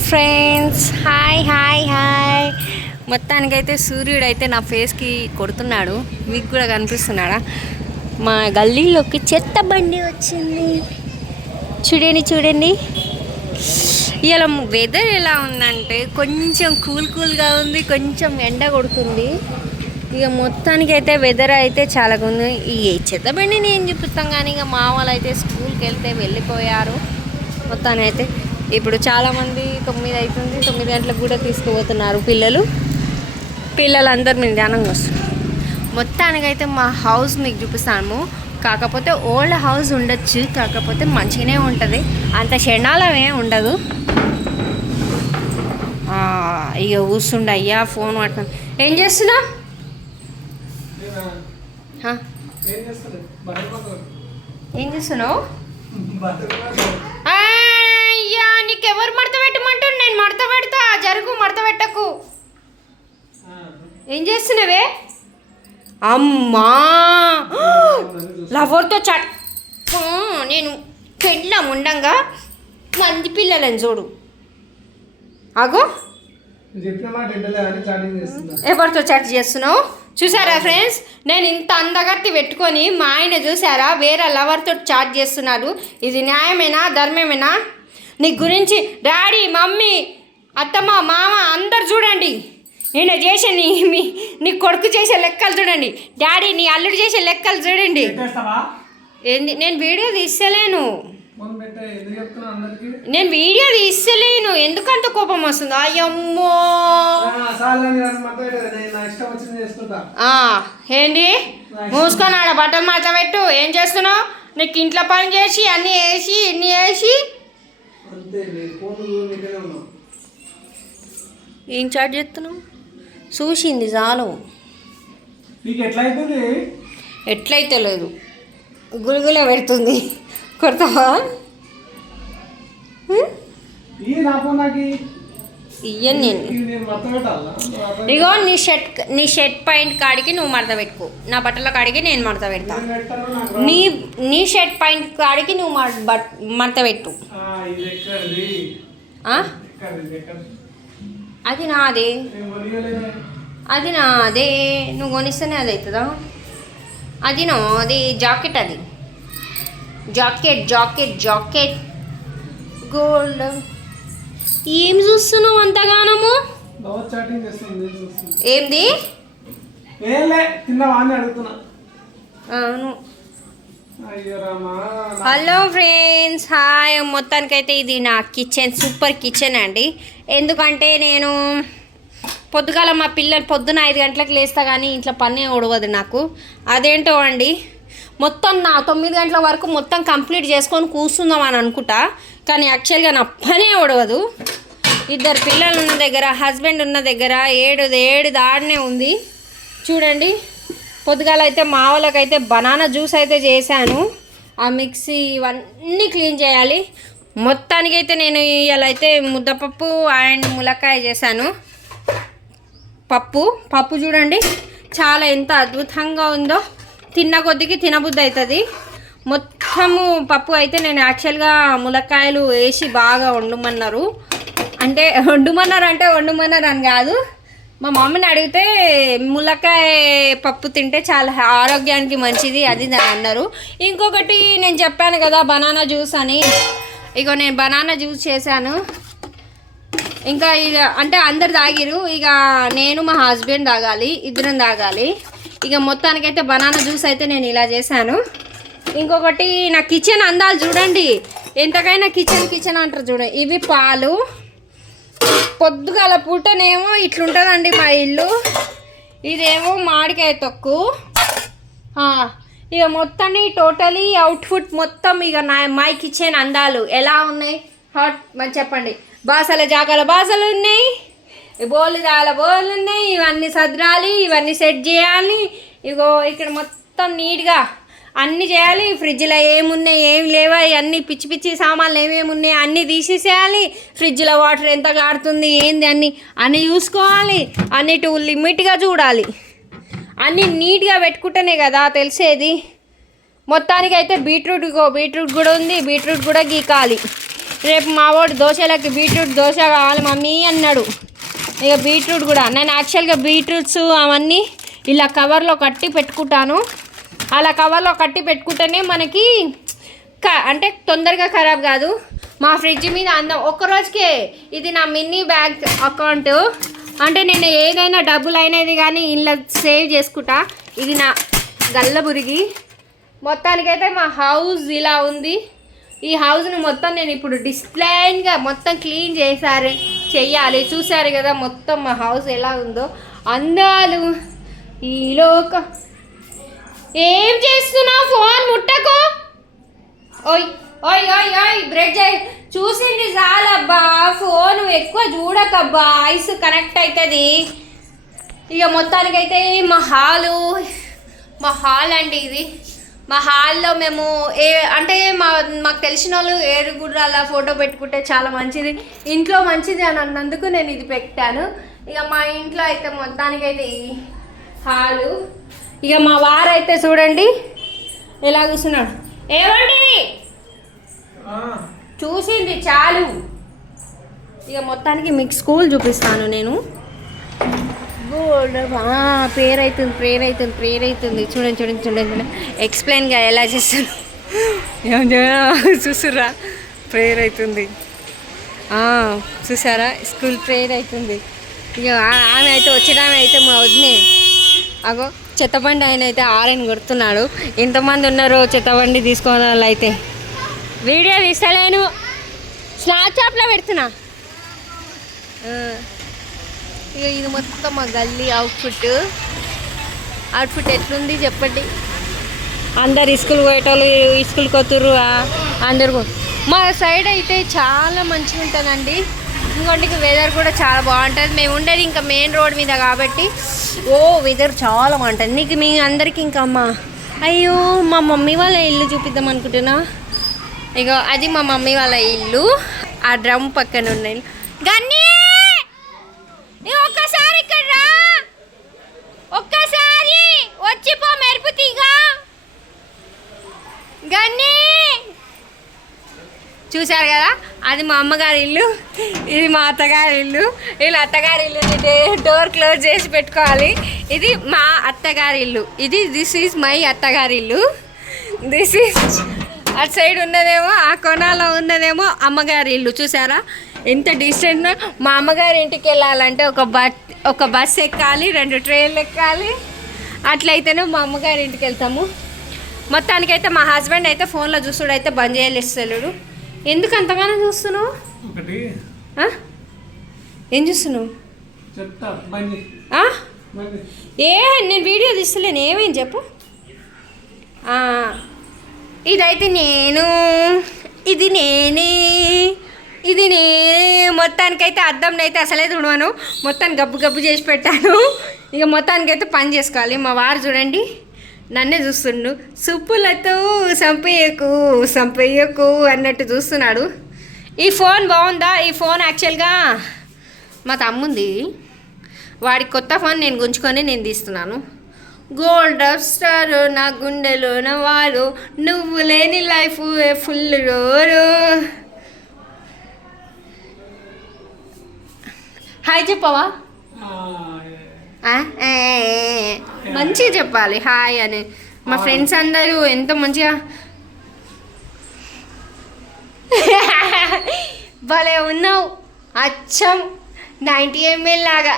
Friends hi hi hi మొత్తానికైతే సూర్యుడు అయితే నా ఫేస్కి కొడుతున్నాడు. మీకు కూడా కనిపిస్తున్నాడా? మా గల్లీలోకి చెత్త బండి వచ్చింది. చూడండి చూడండి. ఇలా వెదర్ ఎలా ఉందంటే కొంచెం కూల్ కూల్గా ఉంది కొంచెం ఎండ కొడుతుంది. ఇక మొత్తానికి అయితే వెదర్ అయితే చాలా ఉంది ఈ చెత్త బండి నేను చూపిస్తాం కానీ ఇక మా వాళ్ళు అయితే స్కూల్కి వెళ్తే వెళ్ళిపోయారు. మొత్తాన్ని అయితే ఇప్పుడు చాలామంది తొమ్మిది అవుతుంది తొమ్మిది గంటలకు కూడా తీసుకుపోతున్నారు పిల్లలు. పిల్లలందరూ మేము ధ్యానంగా వస్తున్నారు మొత్తానికైతే మా హౌస్ మీకు చూపిస్తాము కాకపోతే ఓల్డ్ హౌస్ ఉండొచ్చు కాకపోతే మంచిగానే ఉంటుంది. అంత క్షణాలమే ఉండదు. ఇక కూర్చుండ అయ్యా ఫోన్ పట్టుకుని. ఏం చేస్తున్నా ఏం చేస్తున్నావు? నీకెవరు మడత పెట్టమంటారు నేను మడత పెడతా జరుగు మడత పెట్టకు. ఏం చేస్తున్నావే? అమ్మా! లవర్తో చట్. నేను పెళ్ళం ఉండంగా మంది పిల్లలని చూడు. అగో. ఎవరితో చాట్ చేస్తున్నావు? చూసారా ఫ్రెండ్స్? నేను ఇంత అందగత్తి పెట్టుకొని మా ఆయన చూసారా? వేరే లవర్తో చాట్ చేస్తున్నారు ఇది న్యాయమేనా? ధర్మమేనా? నీ గురించి డాడీ మమ్మీ అత్తమ్మ మామ అందరు చూడండి. నేను చేసే నీ మీ నీ కొడుకు చేసే లెక్కలు చూడండి. డాడీ నీ అల్లుడు చేసే లెక్కలు చూడండి. ఏంది నేను వీడియో తీస్తలేను. నేను వీడియో తీస్తలేను. ఎందుకంత కోపం వస్తుంది? అయ్యమ్మో. ఏంటి మూసుకొని ఆడ బట్టలు పెట్టు ఏం చేస్తున్నావు? నీకు ఇంట్లో పని చేసి అన్నీ వేసి ఇన్ని వేసి ఏం చాట్ చేస్తున్నావు? చూసింది చాలు నీకు ఎట్లా అవుతుంది ఎట్లయితే లేదు. గురుగులే పెడుతుంది. కొడతావా? ఇవన్నీ ఇగో నీ షర్ట్ నీ షర్ట్ పాయింట్ కాడికి నువ్వు మడత పెట్టుకో. నా బట్టల కాడికి నేను మడత పెడతా. నీ నీ షర్ట్ పాయింట్ కాడికి నువ్వు మడత పెట్టు. అది నాదే. అది నా అదే నువ్వు కొనిస్తేనే అది అవుతుందా అది నాది. అది జాకెట్ అది. Jacket jacket jacket. గోల్డ్. ఏం చూస్తున్నావు అంతగానము? ఏంది? అవును. Hello friends hi. మొత్తానికైతే ఇది నా కిచెన్ సూపర్ కిచెన్ అండి. ఎందుకంటే నేను పొద్దుగాల మా పిల్లలు పొద్దున ఐదు గంటలకు లేస్తా కానీ ఇంట్లో పని ఒడవదు నాకు. అదేంటో అండి మొత్తం నా తొమ్మిది గంటల వరకు మొత్తం కంప్లీట్ చేసుకొని కూర్చుందాం అని అనుకుంటా. కానీ యాక్చువల్గా నా పనే ఉడవదు ఇద్దరు పిల్లలు ఉన్న దగ్గర హస్బెండ్ ఉన్న దగ్గర ఏడు ఏడు దాడినే ఉంది. చూడండి పొద్దుగాల అయితే మా వాళ్ళకైతే బనానా జ్యూస్ అయితే చేశాను. ఆ మిక్సీ ఇవన్నీ క్లీన్ చేయాలి. మొత్తానికైతే నేను ఇలా అయితే ముద్దపప్పు అండ్ ములక్కాయ చేశాను. పప్పు పప్పు చూడండి చాలా ఎంత అద్భుతంగా ఉందో. తిన్న కొద్దికి తినబుద్ధి అవుతుంది. మొత్తము పప్పు అయితే నేను యాక్చువల్గా ములక్కాయలు వేసి బాగా వండమన్నారు. అంటే వండమన్నారు అంటే వండమన్నారు అని కాదు. మా మమ్మీని అడిగితే ములక్కాయ పప్పు తింటే చాలా ఆరోగ్యానికి మంచిది అది అని అన్నారు. ఇంకొకటి నేను చెప్పాను కదా బనానా జ్యూస్ అని. ఇగో నేను బనానా జ్యూస్ చేశాను. ఇంకా ఇక అంటే అందరు తాగిరు ఇక నేను మా హస్బెండ్ తాగాలి ఇద్దరం తాగాలి. ఇక మొత్తానికైతే బనానా జ్యూస్ అయితే నేను ఇలా చేశాను. ఇంకొకటి నా కిచెన్ అందాలు చూడండి. ఎంతకైనా కిచెన్ కిచెన్ అంటారు చూడండి ఇవి పాలు. పొద్దుగాల పూటనేమో ఇట్లుంటుందండి మా ఇల్లు. ఇదేమో మామిడికాయ తొక్కు. ఇక మొత్తాన్ని టోటలీ అవుట్ఫుట్ మొత్తం ఇక నా మై కిచెన్ అందాలు. ఎలా ఉన్నాయి? హాట్ మరి చెప్పండి. బాసల జాగాల బాసలు ఉన్నాయి. బోలు జాల బోలు ఉన్నాయి. ఇవన్నీ సదరాలి ఇవన్నీ సెట్ చేయాలి. ఇగో ఇక్కడ మొత్తం నీట్గా అన్నీ చేయాలి ఫ్రిడ్జ్లో ఏమున్నాయి ఏం లేవా అన్ని పిచ్చి పిచ్చి సామాన్లు ఏమేమి ఉన్నాయి అన్నీ తీసేసేయాలి. ఫ్రిడ్జ్లో వాటర్ ఎంత కాడుతుంది ఏంది అన్ని అన్నీ చూసుకోవాలి. అన్నిటి లిమిట్గా చూడాలి. అన్నీ నీట్గా పెట్టుకుంటేనే కదా తెలిసేది. మొత్తానికి అయితే బీట్రూట్ బీట్రూట్ కూడా ఉంది బీట్రూట్ కూడా గీకాలి. రేపు మావాడు దోశలకి బీట్రూట్ దోశ కావాలి మమ్మీ అన్నాడు. ఇక బీట్రూట్ కూడా నేను యాక్చువల్గా బీట్రూట్స్ అవన్నీ ఇలా కవర్లో కట్టి పెట్టుకుంటాను. అలా కవర్లో కట్టి పెట్టుకుంటేనే మనకి క- అంటే తొందరగా ఖరాబ్ కాదు. మా ఫ్రిడ్జ్ మీద అందం ఒక్కరోజుకే ఇది నా మినీ బ్యాగ్ అకౌంట్. అంటే నేను ఏదైనా డబ్బులు అయినది కానీ ఇలా సేవ్ చేసుకుంటా. ఇది నా గల్లబురిగి మొత్తానికైతే మా హౌస్ ఇలా ఉంది. ఈ హౌస్ని మొత్తం నేను ఇప్పుడు డిస్ప్లైన్గా మొత్తం క్లీన్ చేశారు చెయ్యాలి చూశారు కదా మొత్తం మా హౌస్ ఎలా ఉందో. అందాలు ఈ లోక ఏం చేస్తున్నావు? ఫోన్ ముట్టకు. ఓయ్ ఓయ్ ఓయ్ ఓయ్ బ్రెడ్ చేయి. చూసింది చాలబ్బా ఫోన్ ఎక్కువ చూడకబ్బా ఐస్ కనెక్ట్ అవుతుంది ఇక మొత్తానికైతే మా హాలు మా హాల్ అండి ఇది. మా హాల్లో మేము ఏ అంటే మా మాకు తెలిసిన వాళ్ళు ఏరుగుడ్ర అలా ఫోటో పెట్టుకుంటే చాలా మంచిది. ఇంట్లో మంచిది అని అన్నందుకు నేను ఇది పెట్టాను. ఇక మా ఇంట్లో అయితే మొత్తానికైతే ఈ హాలు. ఇక మా వారైతే చూడండి ఎలా కూర్చున్నాడు ఏమండి? ఆ, చూసింది చాలు. ఇక మొత్తానికి మీకు స్కూల్ చూపిస్తాను నేను. గోల్డ్ ప్రేయర్ అవుతుంది ప్రేయర్ అవుతుంది ప్రేయర్ అవుతుంది చూడండి చూడండి చూడండి. చూడండి ఎక్స్ప్లెయిన్గా ఎలా చేస్తాను చూసురా ప్రేయర్ అవుతుంది ఆ, చూసారా? స్కూల్ ప్రేయర్ అవుతుంది ఇక ఆమె అయితే వచ్చిన ఆమె అయితే మా వదినే. అగో చెత్తబండి ఆయన అయితే ఆరెన్ కొడుతున్నాడు. ఇంతమంది ఉన్నారు చెత్తబండి తీసుకున్న వాళ్ళు అయితే వీడియో తీస్తలేను స్నాప్చాప్లో పెడుతున్నా. ఇక ఇది మొత్తం మా గల్లీ అవుట్ఫిట్ అవుట్ఫిట్ ఎట్లుంది చెప్పండి. అందరు స్కూల్ పోయేటోళ్ళు స్కూల్ కొత్తురు అందరు మా సైడ్ అయితే చాలా మంచిగా ఉంటుందండి ఇంకోటికి వెదర్ కూడా చాలా బాగుంటుంది. మేము ఉండేది ఇంకా మెయిన్ రోడ్ మీద కాబట్టి. ఓ వెదర్ చాలా బాగుంటుంది. నీకు మీ అందరికి ఇంకా అమ్మా. అయ్యో మా మమ్మీ వాళ్ళ ఇల్లు చూపిద్దాం అనుకుంటున్నా. ఇక అది మా మమ్మీ వాళ్ళ ఇల్లు. ఆ డ్రమ్ పక్కన ఉన్న ఇల్లు. గన్నీ! ఒక్కసారి ఇక్కడ రా. ఒక్కసారి! వచ్చిపో మెరుపు తీగ గన్నీ చూశారు కదా? అది మా అమ్మగారి ఇల్లు ఇది మా అత్తగారి ఇల్లు. వీళ్ళ అత్తగారి ఇల్లు డోర్ క్లోజ్ చేసి పెట్టుకోవాలి. ఇది మా అత్తగారి ఇల్లు. ఇది దిస్ ఈజ్ మై అత్తగారి ఇల్లు. దిస్ ఈజ్ అటు సైడ్ ఉన్నదేమో ఆ కొనాలో ఉన్నదేమో అమ్మగారి ఇల్లు. చూసారా ఎంత డిస్టెంట్ మా అమ్మగారి ఇంటికి వెళ్ళాలంటే ఒక బస్ ఒక బస్ ఎక్కాలి రెండు ట్రైన్లు ఎక్కాలి. అట్లయితేనే మా అమ్మగారి ఇంటికి వెళ్తాము. మొత్తానికైతే మా హస్బెండ్ అయితే ఫోన్లో చూసుడు అయితే బంద్ చేయలేస్తాడు ఎందుకు అంతగానో చూస్తున్నావు? ఒకటి? ఏం చూస్తున్నావు? ఏ నేను వీడియో తీస్తలేను ఏమైంది చెప్పు. ఇదైతే నేను ఇది నేనే ఇది నేనే. మొత్తానికైతే అద్దం అయితే అసలే తుడవను. మొత్తాన్ని గబ్బు గబ్బు చేసి పెట్టాను. ఇక మొత్తానికైతే పని చేసుకోవాలి. మా వారు చూడండి. నన్నే చూస్తుండు. సుప్పులతో సంపేయకు సంపేయకు అన్నట్టు చూస్తున్నాడు. ఈ ఫోన్ బాగుందా? ఈ ఫోన్ యాక్చువల్గా మా తమ్ముంది. వాడి కొత్త ఫోన్ నేను గుంజుకొని నేను తీస్తున్నాను. గోల్డ్ స్టార్ నా గుండెలో వారు నువ్వు లేని లైఫ్ ఫుల్ రోరు హాయ్ చెప్పవా? మంచిగా చెప్పాలి. హాయ్ అని. మా ఫ్రెండ్స్ అందరూ ఎంతో మంచిగా భలే ఉన్నావు. అచ్చం. నైంటీ ఎంఎల్ లాగా.